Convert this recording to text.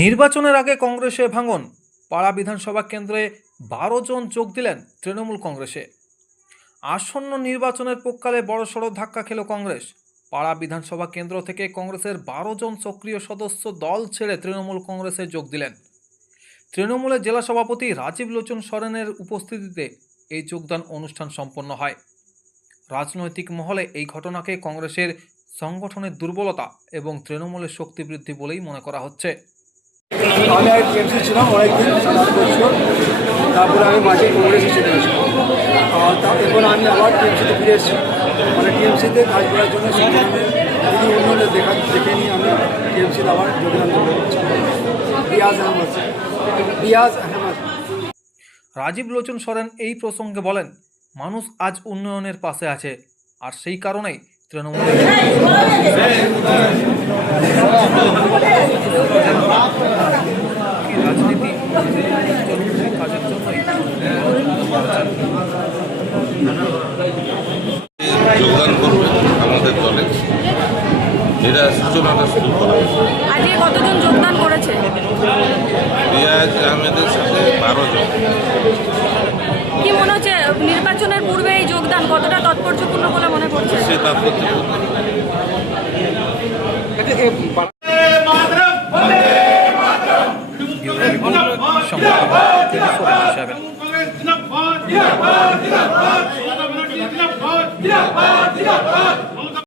নির্বাচনের আগে কংগ্রেসে ভাঙন। পাড়া বিধানসভা কেন্দ্রে 12 জন যোগ দিলেন তৃণমূল কংগ্রেসে। আসন্ন নির্বাচনের পক্ষকালে বড়সড় ধাক্কা খেল কংগ্রেস। পাড়া বিধানসভা কেন্দ্র থেকে কংগ্রেসের 12 জন সক্রিয় সদস্য দল ছেড়ে তৃণমূল কংগ্রেসে যোগ দিলেন। তৃণমূলের জেলা সভাপতি রাজীব লোচন সরেনের উপস্থিতিতে এই যোগদান অনুষ্ঠান সম্পন্ন হয়। রাজনৈতিক মহলে এই ঘটনাকে কংগ্রেসের সংগঠনের দুর্বলতা এবং তৃণমূলের শক্তি বৃদ্ধি বলেই মনে করা হচ্ছে। আমি আর টিএমসি ছিলাম অনেকদিন, 7 বছর। তারপরে আমি মাঝে কংগ্রেসে চলে আসি। এরপর আমি আবার টিএমসিতে ফিরে এসেছি। মানে টিএমসিতে কাজ করার জন্য সংগঠনের দিদি উন্নয়নের দেখে নিয়ে আমি টিএমসিতে আবার যোগদান করতে রিয়াজ আহমদ। রাজীব লোচন সরেন এই প্রসঙ্গে বলেন, মানুষ আজ উন্নয়নের পাশে আছে, আর সেই কারণেই তৃণমূলের রাজনীতি কাজের জন্যই যোগদান করবে আমাদের দলে। এরা সূচনাটা শুরু করা। আজকে কতজন যোগদান করেছে? রিয়াজ আহমেদের সাথে 12 জন। কি মনে হচ্ছে নির্বাচনের পূর্বে এই যোগদান কতটা তাৎপর্যপূর্ণ বলে মনে করছে? সে তাৎপর্য হিসাবে